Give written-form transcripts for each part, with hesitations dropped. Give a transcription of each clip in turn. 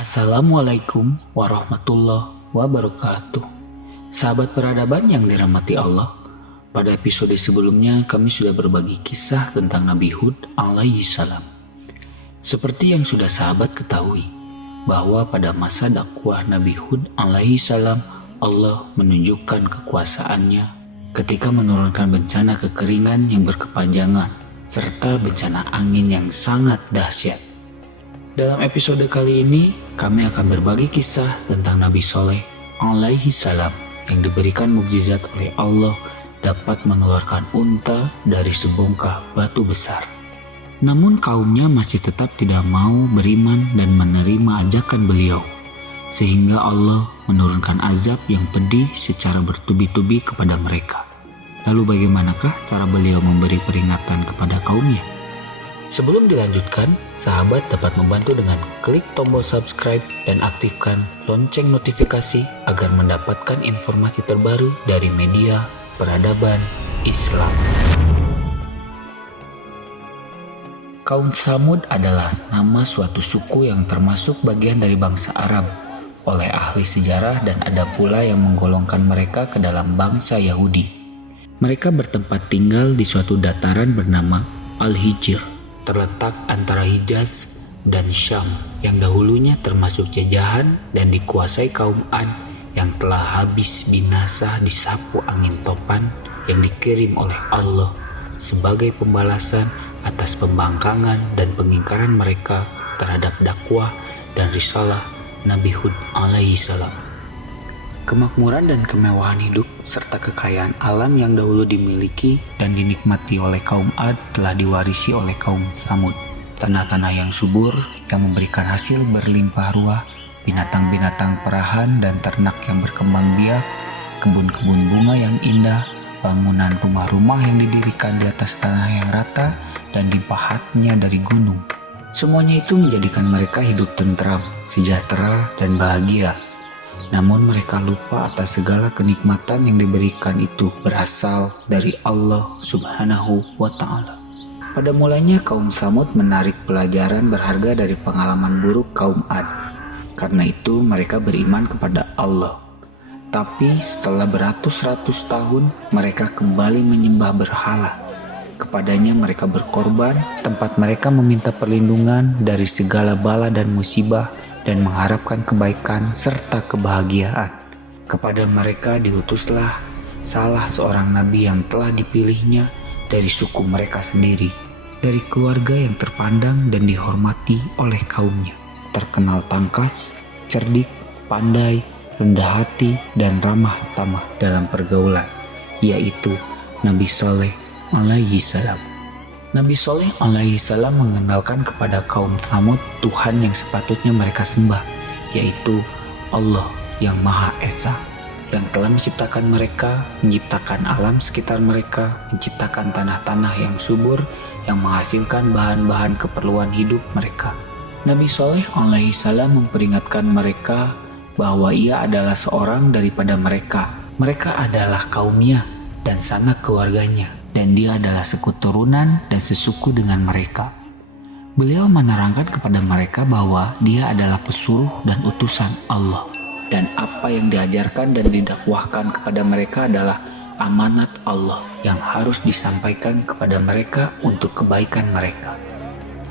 Assalamualaikum warahmatullahi wabarakatuh. Sahabat peradaban yang dirahmati Allah, pada episode sebelumnya kami sudah berbagi kisah tentang Nabi Hud alaihi salam. Seperti yang sudah sahabat ketahui, bahwa pada masa dakwah Nabi Hud alaihi salam, Allah menunjukkan kekuasaannya ketika menurunkan bencana kekeringan yang berkepanjangan serta bencana angin yang sangat dahsyat. Dalam episode kali ini, kami akan berbagi kisah tentang Nabi Soleh alaihi salam yang diberikan mukjizat oleh Allah dapat mengeluarkan unta dari sebongkah batu besar. Namun kaumnya masih tetap tidak mau beriman dan menerima ajakan beliau, sehingga Allah menurunkan azab yang pedih secara bertubi-tubi kepada mereka. Lalu bagaimanakah cara beliau memberi peringatan kepada kaumnya? Sebelum dilanjutkan, sahabat dapat membantu dengan klik tombol subscribe dan aktifkan lonceng notifikasi agar mendapatkan informasi terbaru dari media peradaban Islam. Kaum Tsamud adalah nama suatu suku yang termasuk bagian dari bangsa Arab oleh ahli sejarah, dan ada pula yang menggolongkan mereka ke dalam bangsa Yahudi. Mereka bertempat tinggal di suatu dataran bernama Al-Hijr, terletak antara Hijaz dan Syam yang dahulunya termasuk jajahan dan dikuasai kaum Ad yang telah habis binasa disapu angin topan yang dikirim oleh Allah sebagai pembalasan atas pembangkangan dan pengingkaran mereka terhadap dakwah dan risalah Nabi Hud alaihi salam. Kemakmuran dan kemewahan hidup serta kekayaan alam yang dahulu dimiliki dan dinikmati oleh kaum Ad telah diwarisi oleh kaum Tsamud. Tanah-tanah yang subur yang memberikan hasil berlimpah ruah, binatang-binatang perahan dan ternak yang berkembang biak, kebun-kebun bunga yang indah, bangunan rumah-rumah yang didirikan di atas tanah yang rata dan dipahatnya dari gunung. Semuanya itu menjadikan mereka hidup tentram, sejahtera, dan bahagia. Namun mereka lupa atas segala kenikmatan yang diberikan itu berasal dari Allah Subhanahu wa Ta'ala. Pada mulanya kaum Tsamud menarik pelajaran berharga dari pengalaman buruk kaum Ad. Karena itu mereka beriman kepada Allah. Tapi setelah beratus-ratus tahun mereka kembali menyembah berhala. Kepadanya mereka berkorban, tempat mereka meminta perlindungan dari segala bala dan musibah dan mengharapkan kebaikan serta kebahagiaan. Kepada mereka diutuslah salah seorang nabi yang telah dipilihnya dari suku mereka sendiri, dari keluarga yang terpandang dan dihormati oleh kaumnya, terkenal tangkas, cerdik, pandai, rendah hati, dan ramah tamah dalam pergaulan, yaitu Nabi Soleh alaihi salam. Nabi Soleh alaihi salam mengenalkan kepada kaum Tsamud Tuhan yang sepatutnya mereka sembah, yaitu Allah yang Maha Esa, yang telah menciptakan mereka, menciptakan alam sekitar mereka, menciptakan tanah-tanah yang subur, yang menghasilkan bahan-bahan keperluan hidup mereka. Nabi Soleh alaihi salam memperingatkan mereka bahwa ia adalah seorang daripada mereka. Mereka adalah kaumnya dan sanak keluarganya, dan dia adalah seketurunan dan sesuku dengan mereka. Beliau menerangkan kepada mereka bahwa dia adalah pesuruh dan utusan Allah, dan apa yang diajarkan dan didakwahkan kepada mereka adalah amanat Allah yang harus disampaikan kepada mereka untuk kebaikan mereka.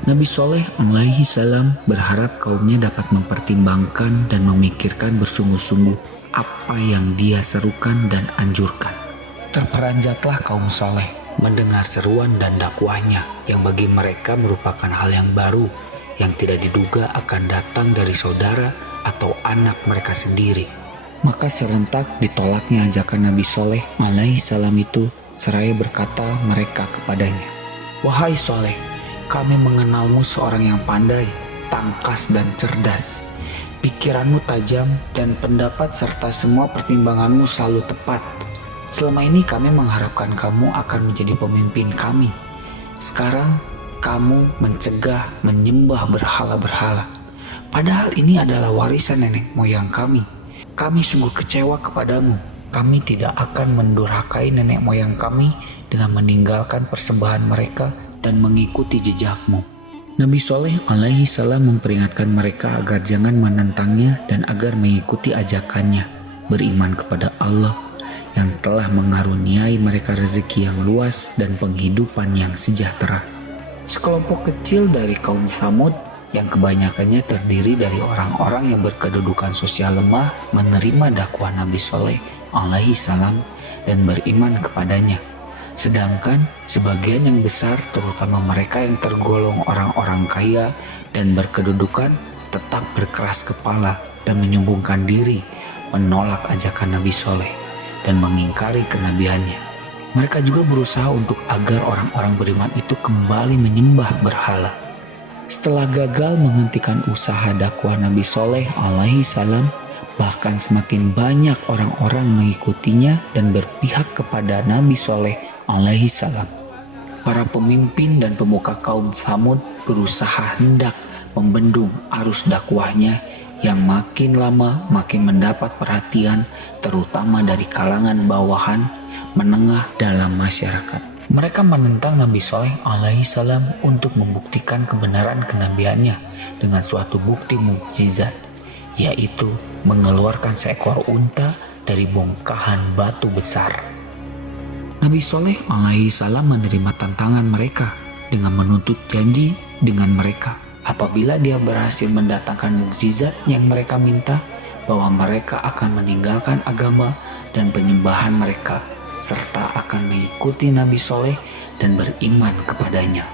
Nabi Soleh alaihi salam berharap kaumnya dapat mempertimbangkan dan memikirkan bersungguh-sungguh apa yang dia serukan dan anjurkan. Terperanjatlah kaum Soleh mendengar seruan dan dakwahnya yang bagi mereka merupakan hal yang baru yang tidak diduga akan datang dari saudara atau anak mereka sendiri. Maka serentak ditolaknya ajakan Nabi Soleh alaihi salam itu, seraya berkata mereka kepadanya, "Wahai Soleh, kami mengenalmu seorang yang pandai, tangkas dan cerdas. Pikiranmu tajam dan pendapat serta semua pertimbanganmu selalu tepat. Selama ini kami mengharapkan kamu akan menjadi pemimpin kami. Sekarang kamu mencegah menyembah berhala-berhala. Padahal ini adalah warisan nenek moyang kami. Kami sungguh kecewa kepadamu. Kami tidak akan mendurhakai nenek moyang kami dengan meninggalkan persembahan mereka dan mengikuti jejakmu." Nabi Soleh alaihi salam memperingatkan mereka agar jangan menentangnya dan agar mengikuti ajakannya, beriman kepada Allah yang telah mengaruniai mereka rezeki yang luas dan penghidupan yang sejahtera. Sekelompok kecil dari kaum Tsamud yang kebanyakannya terdiri dari orang-orang yang berkedudukan sosial lemah menerima dakwah Nabi Soleh alaihi salam dan beriman kepadanya. Sedangkan sebagian yang besar, terutama mereka yang tergolong orang-orang kaya dan berkedudukan, tetap berkeras kepala dan menyombongkan diri, menolak ajakan Nabi Soleh dan mengingkari kenabiannya. Mereka juga berusaha untuk agar orang-orang beriman itu kembali menyembah berhala. Setelah gagal menghentikan usaha dakwah Nabi Soleh alaihi salam, bahkan semakin banyak orang-orang mengikutinya dan berpihak kepada Nabi Soleh alaihi salam. Para pemimpin dan pemuka kaum Tsamud berusaha hendak membendung arus dakwahnya yang makin lama makin mendapat perhatian, terutama dari kalangan bawahan menengah dalam masyarakat. Mereka menentang Nabi Soleh alaihi salam untuk membuktikan kebenaran kenabiannya dengan suatu bukti mukjizat, yaitu mengeluarkan seekor unta dari bongkahan batu besar. Nabi Soleh alaihi salam menerima tantangan mereka dengan menuntut janji dengan mereka. Apabila dia berhasil mendatangkan mukjizat yang mereka minta, bahwa mereka akan meninggalkan agama dan penyembahan mereka, serta akan mengikuti Nabi Soleh dan beriman kepadanya.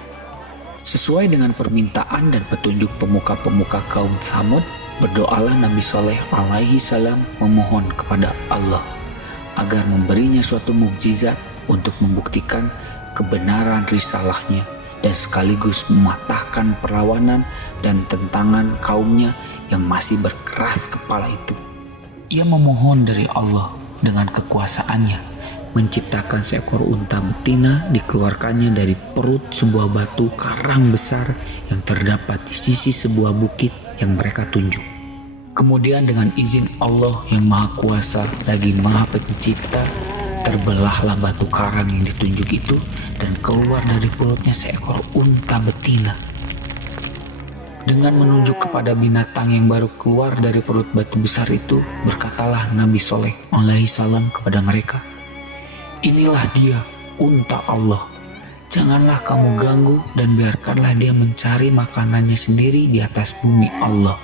Sesuai dengan permintaan dan petunjuk pemuka-pemuka kaum Tsamud, berdoalah Nabi Soleh alaihi salam memohon kepada Allah agar memberinya suatu mukjizat untuk membuktikan kebenaran risalahnya dan sekaligus mematahkan perlawanan dan tentangan kaumnya yang masih berkeras kepala itu. Ia memohon dari Allah dengan kekuasaannya menciptakan seekor unta betina dikeluarkannya dari perut sebuah batu karang besar yang terdapat di sisi sebuah bukit yang mereka tunjuk. Kemudian dengan izin Allah yang Maha Kuasa lagi Maha Pencipta, terbelahlah batu karang yang ditunjuk itu dan keluar dari perutnya seekor unta betina. Dengan menunjuk kepada binatang yang baru keluar dari perut batu besar itu, berkatalah Nabi Soleh alaihi salam kepada mereka, "Inilah dia, unta Allah. Janganlah kamu ganggu dan biarkanlah dia mencari makanannya sendiri di atas bumi Allah.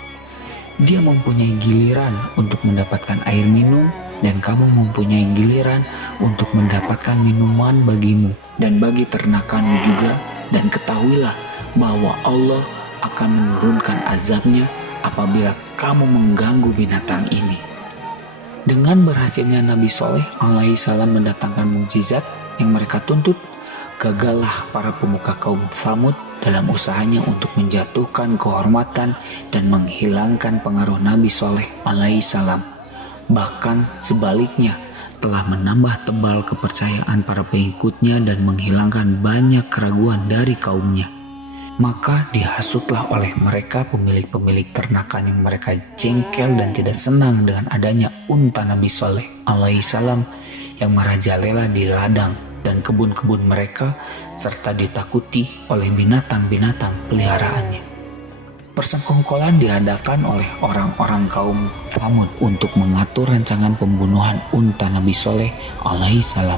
Dia mempunyai giliran untuk mendapatkan air minum dan kamu mempunyai giliran untuk mendapatkan minuman bagimu dan bagi ternakanmu juga, dan ketahuilah bahwa Allah akan menurunkan azabnya apabila kamu mengganggu binatang ini." Dengan berhasilnya Nabi Soleh alaihi salam mendatangkan mukjizat yang mereka tuntut, gagallah para pemuka kaum Tsamud dalam usahanya untuk menjatuhkan kehormatan dan menghilangkan pengaruh Nabi Soleh alaihi salam. Bahkan sebaliknya, telah menambah tebal kepercayaan para pengikutnya dan menghilangkan banyak keraguan dari kaumnya. Maka dihasutlah oleh mereka pemilik-pemilik ternakan yang mereka jengkel dan tidak senang dengan adanya unta Nabi Soleh alaihi salam yang merajalela di ladang dan kebun-kebun mereka, serta ditakuti oleh binatang-binatang peliharaannya. Persekongkolan diadakan oleh orang-orang kaum Tsamud untuk mengatur rancangan pembunuhan unta Nabi Soleh alaihi salam.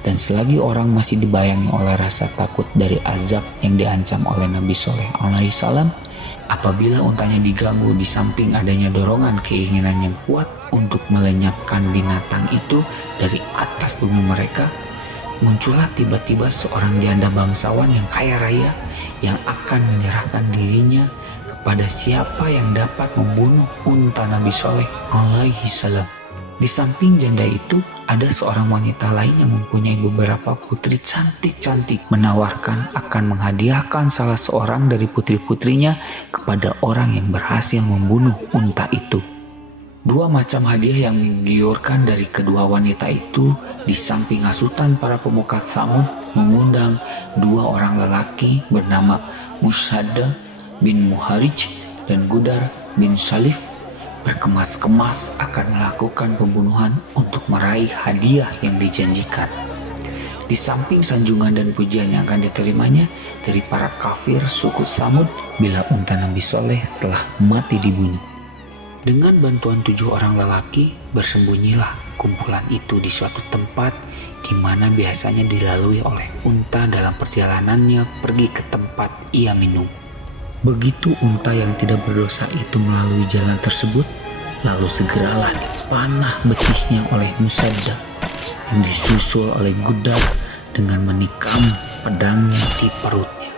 Dan selagi orang masih dibayangi oleh rasa takut dari azab yang diancam oleh Nabi Soleh alaihi salam, apabila untanya diganggu di samping adanya dorongan keinginan yang kuat untuk melenyapkan binatang itu dari atas bumi mereka, muncullah tiba-tiba seorang janda bangsawan yang kaya raya yang akan menyerahkan dirinya kepada siapa yang dapat membunuh unta Nabi Soleh alaihi salam. Di samping janda itu, ada seorang wanita lain yang mempunyai beberapa putri cantik-cantik, menawarkan akan menghadiahkan salah seorang dari putri-putrinya kepada orang yang berhasil membunuh unta itu. Dua macam hadiah yang menggiurkan dari kedua wanita itu, di samping hasutan para pemuka Tsamud, mengundang dua orang lelaki bernama Mushadda bin Muharij dan Gudar bin Salif berkemas-kemas akan melakukan pembunuhan untuk meraih hadiah yang dijanjikan. Di samping sanjungan dan pujian yang akan diterimanya dari para kafir suku Tsamud bila unta Nabi Soleh telah mati dibunuh. Dengan bantuan 7 orang lelaki, bersembunyilah kumpulan itu di suatu tempat di mana biasanya dilalui oleh unta dalam perjalanannya pergi ke tempat ia minum. Begitu unta yang tidak berdosa itu melalui jalan tersebut, lalu segeralah dipanah betisnya oleh Musaddah yang disusul oleh Gudar dengan menikam pedangnya di perutnya.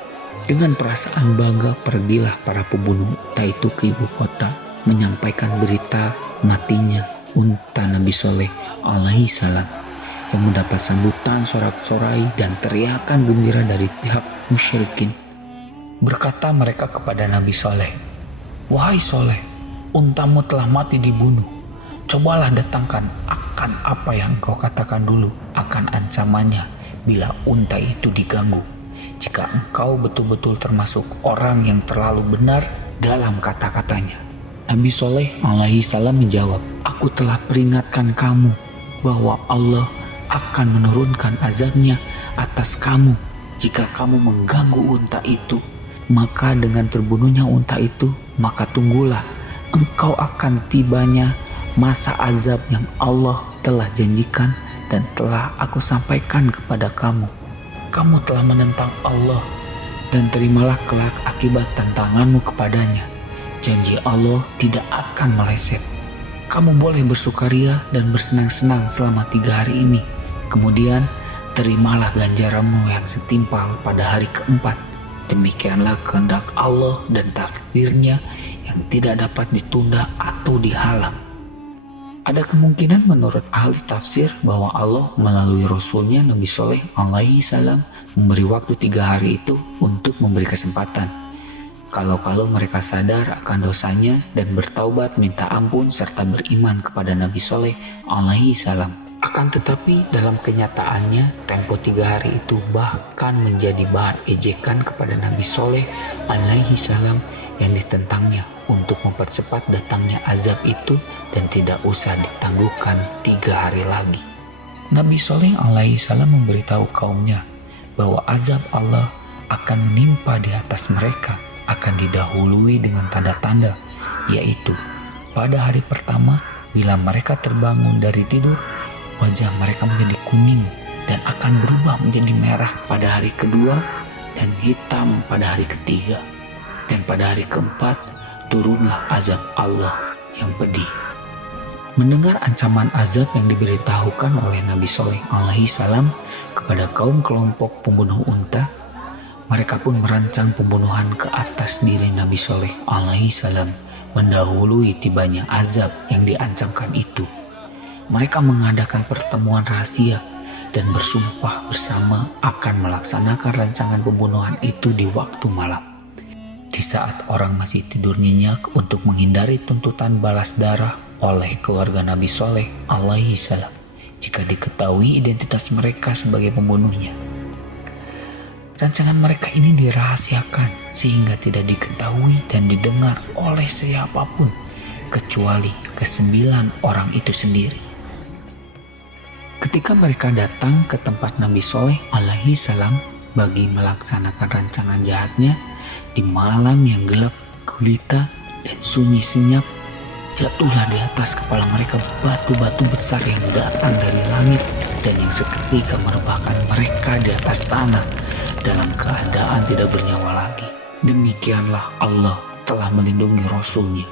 Dengan perasaan bangga pergilah para pembunuh unta itu ke ibu kota menyampaikan berita matinya unta Nabi Soleh alaihi salam, yang mendapat sambutan sorak-sorai dan teriakan gembira dari pihak musyrikin. Berkata mereka kepada Nabi Soleh, "Wahai Soleh, untamu telah mati dibunuh. Cobalah datangkan akan apa yang engkau katakan dulu akan ancamannya bila unta itu diganggu. Jika engkau betul-betul termasuk orang yang terlalu benar dalam kata-katanya." Nabi Soleh alaihi salam menjawab, "Aku telah peringatkan kamu bahwa Allah akan menurunkan azabnya atas kamu jika kamu mengganggu unta itu. Maka dengan terbunuhnya unta itu, maka tunggulah engkau akan tibanya masa azab yang Allah telah janjikan dan telah aku sampaikan kepada kamu. Kamu telah menentang Allah dan terimalah kelak akibat tantanganmu kepadanya. Janji Allah tidak akan meleset. Kamu boleh bersukaria dan bersenang-senang selama 3 hari ini. Kemudian terimalah ganjaranmu yang setimpal pada hari keempat. Demikianlah kehendak Allah dan takdirnya yang tidak dapat ditunda atau dihalang." Ada kemungkinan menurut ahli tafsir bahwa Allah melalui Rasulnya Nabi Soleh alaihi salam memberi waktu 3 hari itu untuk memberi kesempatan. Kalau mereka sadar akan dosanya dan bertaubat minta ampun serta beriman kepada Nabi Soleh alaihi salam. Akan tetapi dalam kenyataannya tempo 3 hari itu bahkan menjadi bahan ejekan kepada Nabi Soleh alaihi salam yang ditentangnya untuk mempercepat datangnya azab itu dan tidak usah ditangguhkan 3 hari lagi. Nabi Soleh alaihi salam memberitahu kaumnya bahwa azab Allah akan menimpa di atas mereka, akan didahului dengan tanda-tanda, yaitu pada hari pertama bila mereka terbangun dari tidur, wajah mereka menjadi kuning dan akan berubah menjadi merah pada hari kedua dan hitam pada hari ketiga. Dan pada hari keempat turunlah azab Allah yang pedih. Mendengar ancaman azab yang diberitahukan oleh Nabi Soleh alaihi salam kepada kaum kelompok pembunuh unta, mereka pun merancang pembunuhan ke atas diri Nabi Soleh alaihi salam mendahului tibanya azab yang diancamkan itu. Mereka mengadakan pertemuan rahasia dan bersumpah bersama akan melaksanakan rancangan pembunuhan itu di waktu malam. Di saat orang masih tidur nyenyak untuk menghindari tuntutan balas darah oleh keluarga Nabi Soleh alaihi salam jika diketahui identitas mereka sebagai pembunuhnya. Rancangan mereka ini dirahasiakan sehingga tidak diketahui dan didengar oleh siapapun kecuali ke-9 orang itu sendiri. Ketika mereka datang ke tempat Nabi Soleh alaihi salam bagi melaksanakan rancangan jahatnya, di malam yang gelap gulita dan sunyi senyap, jatuhlah di atas kepala mereka batu-batu besar yang datang dari langit dan yang seketika merebahkan mereka di atas tanah dalam keadaan tidak bernyawa lagi. Demikianlah Allah telah melindungi Rasulnya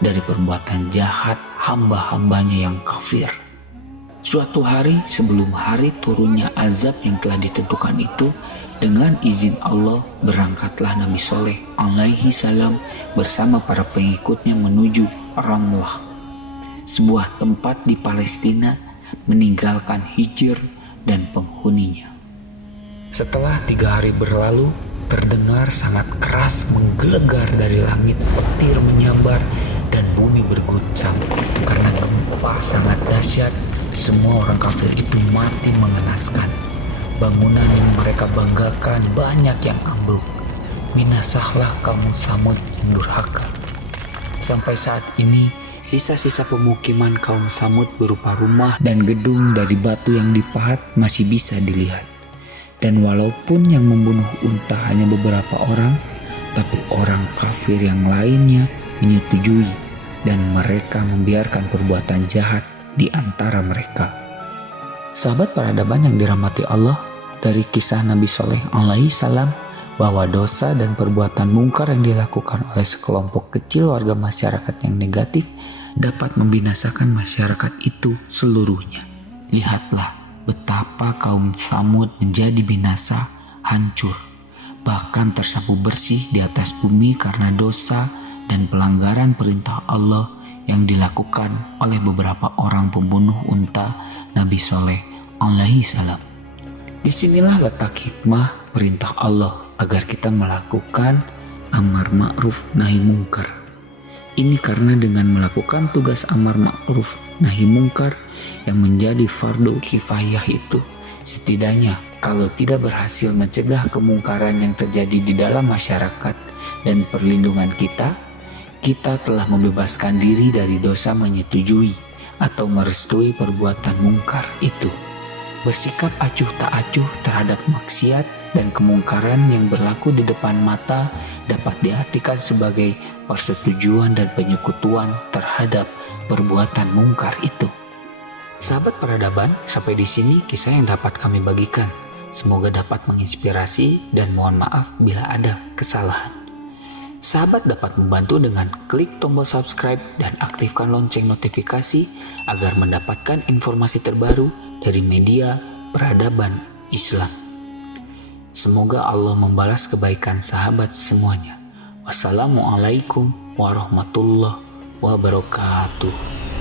dari perbuatan jahat hamba-hambanya yang kafir. Suatu hari sebelum hari turunnya azab yang telah ditentukan itu, dengan izin Allah berangkatlah Nabi Soleh alaihi salam bersama para pengikutnya menuju Ramlah, sebuah tempat di Palestina, meninggalkan Hijr dan penghuninya. Setelah 3 hari berlalu, terdengar sangat keras menggelegar dari langit, petir menyambar dan bumi berguncang. Karena gempa sangat dahsyat, semua orang kafir itu mati mengenaskan. Bangunan yang mereka banggakan banyak yang ambruk. Binasahlah kaum Tsamud yang durhaka. Sampai saat ini, sisa-sisa pemukiman kaum Tsamud berupa rumah dan gedung dari batu yang dipahat masih bisa dilihat. Dan walaupun yang membunuh unta hanya beberapa orang, tapi orang kafir yang lainnya menyetujui dan mereka membiarkan perbuatan jahat di antara mereka. Sahabat peradaban yang dirahmati Allah, dari kisah Nabi Soleh alaihi salam bahwa dosa dan perbuatan mungkar yang dilakukan oleh sekelompok kecil warga masyarakat yang negatif dapat membinasakan masyarakat itu seluruhnya. Lihatlah betapa kaum Tsamud menjadi binasa, hancur, bahkan tersapu bersih di atas bumi karena dosa dan pelanggaran perintah Allah yang dilakukan oleh beberapa orang pembunuh unta Nabi Soleh alaihi salam. Disinilah letak hikmah perintah Allah agar kita melakukan amar ma'ruf nahi mungkar. Ini karena dengan melakukan tugas amar ma'ruf nahi mungkar yang menjadi fardu kifayah itu, setidaknya kalau tidak berhasil mencegah kemungkaran yang terjadi di dalam masyarakat dan perlindungan kita telah membebaskan diri dari dosa menyetujui atau merestui perbuatan mungkar itu. Bersikap acuh tak acuh terhadap maksiat dan kemungkaran yang berlaku di depan mata dapat diartikan sebagai persetujuan dan penyekutuan terhadap perbuatan mungkar itu. Sahabat peradaban, sampai di sini kisah yang dapat kami bagikan. Semoga dapat menginspirasi dan mohon maaf bila ada kesalahan. Sahabat dapat membantu dengan klik tombol subscribe dan aktifkan lonceng notifikasi agar mendapatkan informasi terbaru dari media peradaban Islam. Semoga Allah membalas kebaikan sahabat semuanya. Wassalamualaikum warahmatullahi wabarakatuh.